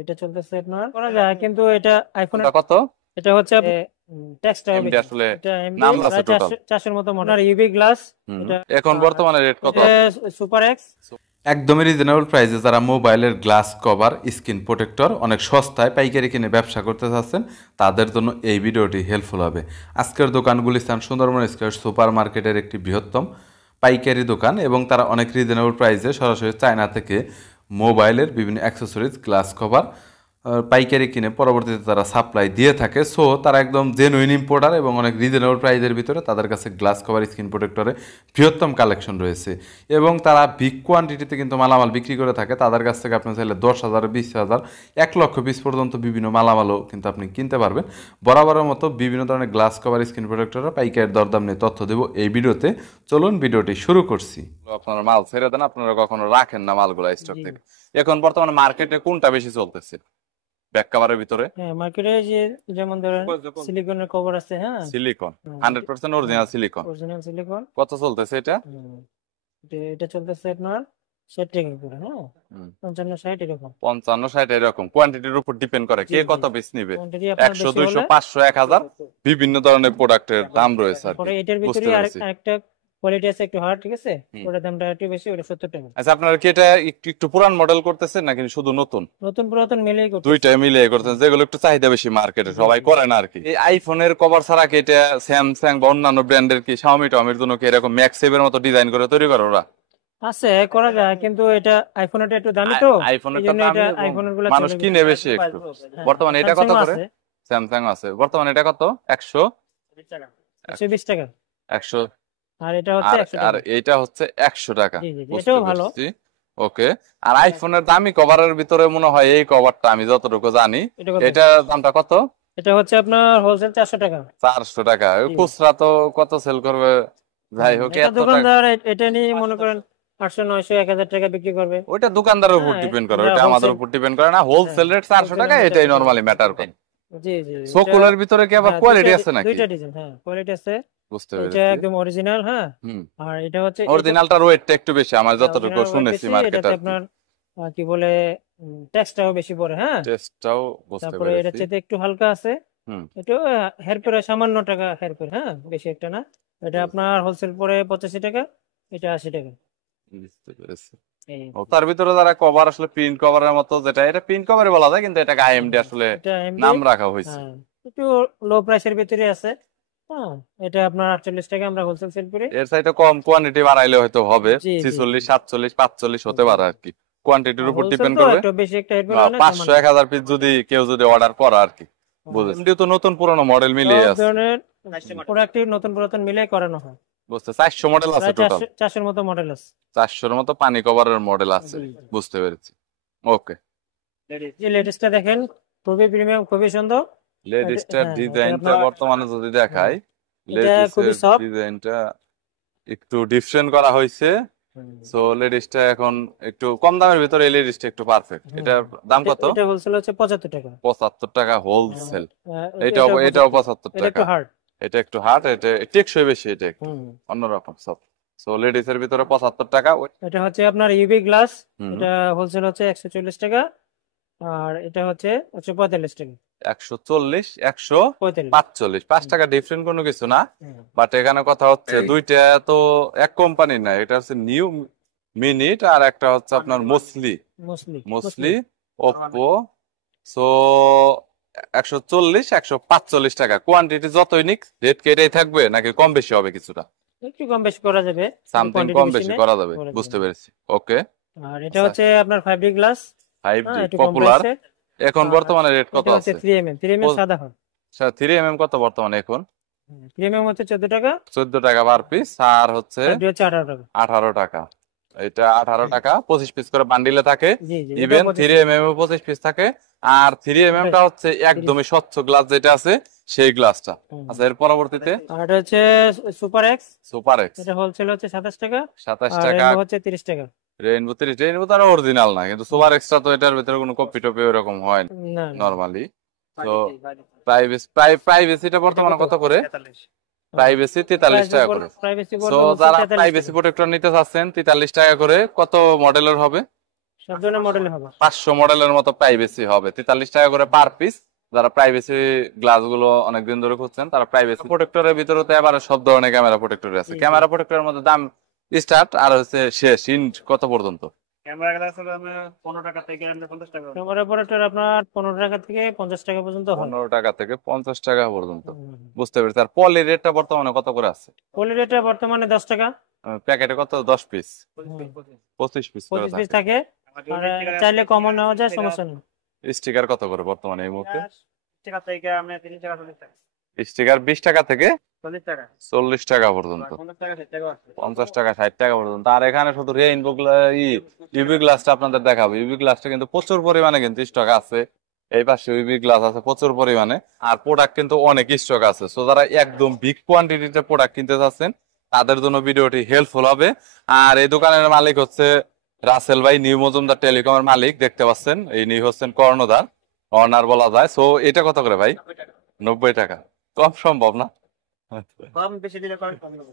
এটা চলতেছে আপনার করা যায়, কিন্তু এটা আইফোন কত? এটা হচ্ছে টেক্সটা হবে, এমডি আসলে এটা এমবি নাম আছে প্রায় টোটাল। 400 এর মতো মনে হয় ইউভি গ্লাস। এটা এখন বর্তমানে রেট কত? Super x. একদমই রিজনেবল প্রাইসে যারা মোবাইলের গ্লাস কভার, স্ক্রিন প্রোটেক্টর অনেক সস্তায় পাইকারি কিনে ব্যবসা করতে চাচ্ছেন, তাদের জন্য এই ভিডিওটি হেল্পফুল হবে। আজকের দোকান গুলিস্তান সুন্দরবন স্কয়ার সুপার মার্কেটের একটি বৃহত্তম পাইকারি দোকান, এবং তারা অনেক রিজনেবল প্রাইসে সরাসরি চায়না থেকে মোবাইলের বিভিন্ন অ্যাক্সেসরিজ, গ্লাস কভার পাইকারি কিনে পরবর্তীতে তারা সাপ্লাই দিয়ে থাকে। সো তারা একদম জেনুইন ইম্পোর্টার এবং অনেক রিজনেবল প্রাইসের ভিতরে তাদের কাছে গ্লাস কভার, স্ক্রিন প্রোটেক্টরে বৃহত্তম কালেকশন রয়েছে, এবং তারা বিগ কোয়ান্টিটিতে কিন্তু মালামাল বিক্রি করে থাকে। তাদের কাছ থেকে আপনি চাইলে 10,000, 20,000, 1,00,000 পিস পর্যন্ত বিভিন্ন মালামালও কিন্তু আপনি কিনতে পারবেন। বরাবরের মতো বিভিন্ন ধরনের গ্লাস কভার, স্ক্রিন প্রোটেক্টরের পাইকারি দরদাম নিয়ে তথ্য দেবো এই ভিডিওতে। চলুন ভিডিওটি শুরু করছি। আপনারা মাল ছেড়ে দেন, আপনারা কখনো রাখেন না মালগুলো স্টক থেকে। এখন বর্তমানে মার্কেটে কোনটা বেশি চলতেছে ব্যাক কভারের ভিতরে? হ্যাঁ, মার্কেটে যে যেমন ধরেন সিলিকনের কভার আছে, হ্যাঁ silicon 100% original silicon. Original silicon. কত চলতেছে এটা? এটা চলতেছে আপনার 60 টাকা করে, হ্যাঁ 55-60 এরকম। 55-60 এরকম কোয়ান্টিটির উপর ডিপেন্ড করে কে কত পিস নিবে। কোয়ান্টিটি আপনার 100, বেশি 200, হলে 500, 1000 বিভিন্ন ধরনের প্রোডাক্টের দাম রয়েছে আর পরে কি। এটার ভিতরে আরেকটা কোয়ালিটি আছে একটু হার্ড, ঠিক আছে, ওটার দামটা একটু বেশি, ওটা 70 টাকা। আচ্ছা, আপনারা কি এটা একটু পুরান মডেল করতেছেন নাকি শুধু নতুন? নতুন পুরাতন মিলিয়ে করতে, দুইটাই মিলিয়ে করতেন, যেগুলো একটু চাহিদা বেশি মার্কেটে, সবাই করে না আর কি। এই আইফোনের কভার ছাড়া কি এটা স্যামসাং বা অন্যান্য ব্র্যান্ডের কি শাওমি টাওমির জন্য কি এরকম ম্যাক্সেভের মতো ডিজাইন করে তৈরি করে ওরা? আছে, করা যায়, কিন্তু এটা আইফোনেরটা একটু দামি তো, আইফোনেরটা এইজন্য এটা দামি, আইফোনের গুলো মানুষ কিনে বেশি একটু। বর্তমানে এটা কত করে? স্যামসাং আছে বর্তমানে, এটা কত? 120 টাকা। 100। আর এটা হচ্ছে 100 আর টাকা। এইটা হচ্ছে 100 টাকা। এটাও ভালো। ওকে। আর আইফোনের দামি কভারের ভিতরে মনে হয় এই কভারটা আমি যতটুকু জানি, এটার দামটা কত? এটা হচ্ছে আপনার হোলসেল 400 টাকা। 400 টাকা। খুচরা তো কত সেল করবে? যাই হোক, দোকানদার এটা নিয়ে মনে করেন 800, 900, 1000 টাকা বিক্রি করবে। ওইটা দোকানদারের উপর ডিপেন্ড করে, ওইটা আমাদের উপর ডিপেন্ড করে না। হোলসেল রেট 400 টাকা, এটাই নরমালি ম্যাটার করে। জি জি। সোকুলার ভিতরে কি আবার কোয়ালিটি আছে নাকি? দুইটা ডিজাইন, হ্যাঁ কোয়ালিটি আছে। বুঝতে পেরেছি। এটা একদম অরিজিনাল, হ্যাঁ। আর এটা হচ্ছে অরিজিনালটার ওয়েটটা একটু বেশি আমার যতটুকু শুনেছি মার্কেটে। আপনার কি বলে টেক্সটাও বেশি পড়ে, হ্যাঁ টেক্সটাও বুঝতে তারপরে পেরেছি। এটা চেয়ে একটু হালকা আছে। এটা হেরফের সামান্য টাকা হেরফের, হ্যাঁ বেশি একটা না। এটা আপনার হোলসেল পরে 85 টাকা, এটা 80 টাকা। বুঝতে পেরেছি। তার ভিতরে যারা কভার আসলে প্রিন্ট কভারের মতো, যেটা এটা প্রিন্ট কভারই বলা যায়, কিন্তু এটাকে আইএমডি আসলে নাম রাখা হয়েছে। একটু লো প্রাইসের ভিতরে আছে, হ্যাঁ এটা আপনার 48 টাকা আমরা হোলসেল সেল করি। এর চাইতে কম কোয়ান্টিটি বাড়াইলে হয়তো হবে 46, 47, 45 হতে পারে আর কি। কোয়ান্টিটির উপর ডিপেন্ড করবে। একটু বেশি একটা 500, 1000 পিস যদি কেউ যদি অর্ডার করে আর কি। বুঝেছি। এমডি তো নতুন পুরনো মডেল মিলিয়ে আছে। সব ধরনের প্রোডাক্ট নতুন পুরাতন মিলিয়ে করানো হয়। বুঝতে 400 মডেল আছে টোটাল। 400 এর মতো মডেল আছে। 400 এর মতো পানি কভারের মডেল আছে। বুঝতে পেরেছি। ওকে। যে লেটেস্টটা দেখেন, খুবই প্রিমিয়াম, খুবই সুন্দর। লেডিসটার ডিজাইনটা বর্তমানে যদি দেখাই, লেডিসের ডিজাইনটা একটু ডিফারেন্ট করা হয়েছে। সো লেডিসটা এখন একটু কম দামের ভিতরে, এই লেডিসটা একটু পারফেক্ট। এটার দাম কত? এটা হোলসেল হচ্ছে 75 টাকা। 75 টাকা হোলসেল। এটাও 75 টাকা। এটা একটু হার্ড, এটা টেকসই বেশি, এটা একটু অন্যরকম সব। সো লেডিসের ভিতরে 75 টাকা। এটা হচ্ছে আপনার ইউভি গ্লাস, এটা হোলসেল হচ্ছে 140 টাকা, আর এটা হচ্ছে 145 টাকা। 140, 145, 5 টাকা ডিফারেন্ট কোনো কিছু না। বাট এখানে কথা হচ্ছে দুইটা তো এক কোম্পানির না, এটা হচ্ছে নিউ মিনিট আর একটা হচ্ছে আপনার মোসলি ওপ্পো। সো 140, 145 টাকা। কোয়ান্টিটি যতই নিক রেট কি এটাই থাকবে নাকি কম বেশি হবে? কিছুটা একটু কম বেশি করা যাবে, সামথিং কম বেশি করা যাবে। বুঝতে পেরেছি। ওকে। আর এটা হচ্ছে আপনার 5D গ্লাস, 5D পপুলার। এখন বর্তমানে রেট কত আছে? 3mm সাদা হয়। 3mm কত বর্তমানে এখন? 3mm হচ্ছে 14 টাকা। 14 টাকা পার পিস। আর হচ্ছে 18 টাকা। 18 টাকা। এটা 18 টাকা, 25 পিস করে বান্ডিলে থাকে। ইভেন 3mm এ 25 পিস থাকে। আর 3mm টা হচ্ছে একদমই স্বচ্ছ গ্লাস যেটা আছে, সেই গ্লাসটা। আচ্ছা, এর পরবর্তীতে আর এটা হচ্ছে সুপার এক্স, এটা হোলসেল হচ্ছে 27 টাকা। 27 টাকা হচ্ছে 30 টাকা। রেইনবো তো আর অরিজিনাল না, কিন্তু সুপার এক্সট্রা তো এটার ভিতরে কোনো কপি টপি এরকম হয় না নরমালি। তো প্রাইভেসিটা বর্তমানে কত করে? প্রাইভেসি 43 টাকা করে। সো যারা প্রাইভেসি প্রোটেক্টর নিতে চাচ্ছেন 43 টাকা করে। কত মডেলের হবে? সব ধরনের মডেল হবে। 500 মডেলের মতো প্রাইভেসি হবে, 43 টাকা করে পার পিস। যারা প্রাইভেসি গ্লাস গুলো অনেকদিন ধরে খুঁজছেন তারা প্রাইভেসি প্রোটেক্টরের ভিতরে তো এবারে সব ধরনের ক্যামেরা প্রোটেক্টর আছে। ক্যামেরা প্রোটেক্টরের মধ্যে দাম স্টার্ট আর হচ্ছে শেষ ইন্ড কত পর্যন্ত? ক্যামেরা গ্লাস হলো আমরা 15 টাকা থেকে 50 টাকা। ক্যামেরা প্রোটেক্টর আপনার 15 টাকা থেকে 50 টাকা পর্যন্ত হয়। 15 টাকা থেকে 50 টাকা পর্যন্ত, বুঝতে পেরেছি। আর পলি রেটটা বর্তমানে কত করে আছে? পলি রেটটা বর্তমানে 10 টাকা। প্যাকেটে কত? 10 পিস, 25 পিস 25 পিস থাকে। আর চাইলে কমও নেওয়া যায়, সমস্যা নেই। স্টিকার কত করে বর্তমানে এই মুহূর্তে? টাকা থেকে আমরা 30 টাকা 40 টাকা। স্টিকার 20 টাকা থেকে 40 টাকা, 40 টাকা পর্যন্ত, 50 টাকা 60 টাকা আছে, 50 টাকা 60 টাকা পর্যন্ত। আর এখানে শুধু রেইনবো ইউভি গ্লাসটা আপনাদের দেখাবো। ইউভি গ্লাসটা কিন্তু প্রচুর পরিমাণে কিন্তু স্টক আছে। এই পাশে ইউভি গ্লাস আছে প্রচুর পরিমাণে, আর প্রোডাক্ট কিন্তু অনেক স্টক আছে। সো যারা একদম বিগ কোয়ান্টিটিতে প্রোডাক্ট কিনতে চাচ্ছেন তাদের জন্য ভিডিওটি হেল্পফুল হবে। আর এই দোকানের মালিক হচ্ছে রাসেল ভাই, নিউ মজুমদার টেলিকমের মালিক। দেখতে পাচ্ছেন ইনি হচ্ছেন কর্ণধার, অনার বলা যায়। সো এটা কত করে ভাই? 90 টাকা। কম সম্ভব না? কম বেশি দিলে কম হবে।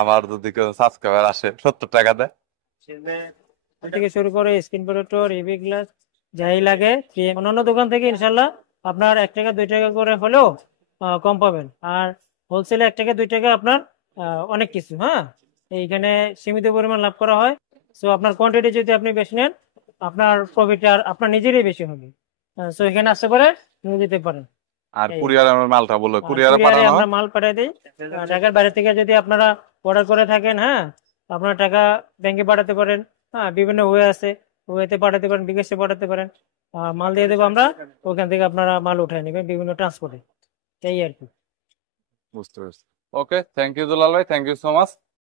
আমার যদি কেউ সাবস্ক্রাইবার আসে 70 টাকা দেয় থেকে শুরু করে স্ক্রিন প্রোটেক্টর, ইউভি গ্লাস যাই লাগে অন্যান্য দোকান থেকে ইনশাল্লাহ আপনার 1 টাকা 2 টাকা করে হলেও কম পাবেন। আর হোলসেলে 1 টাকা 2 টাকা আপনার অনেক কিছু। হ্যাঁ, এইখানে সীমিত পরিমাণ লাভ করা হয়। সো আপনার কোয়ান্টিটি যদি আপনি বেশি নেন আপনার প্রফিট আর আপনার নিজেরই বেশি হবে। সো এখানে আসতে পারে নিয়ে যেতে পারেন। আর কুরিয়ারে আমার মালটা বলো, কুরিয়ারে পাঠানো আমরা মাল পাঠিয়ে দিই। ঢাকার বাইরে থেকে যদি আপনারা অর্ডার করে থাকেন, হ্যাঁ, আপনারা টাকা ব্যাংকে পাঠাতে পারেন। হ্যাঁ, বিভিন্ন ওয়ে আছে, ওয়েতে পাঠাতে পারেন, বিকাশে পাঠাতে পারেন। মাল দিয়ে দেবো আমরা, ওখান থেকে আপনারা মাল উঠায় নেবেন বিভিন্ন ট্রান্সপোর্টে। এই আর কি। বুঝতে পারছি। ওকে, থ্যাংক ইউ দুলাল ভাই, থ্যাংক ইউ সো মাচ।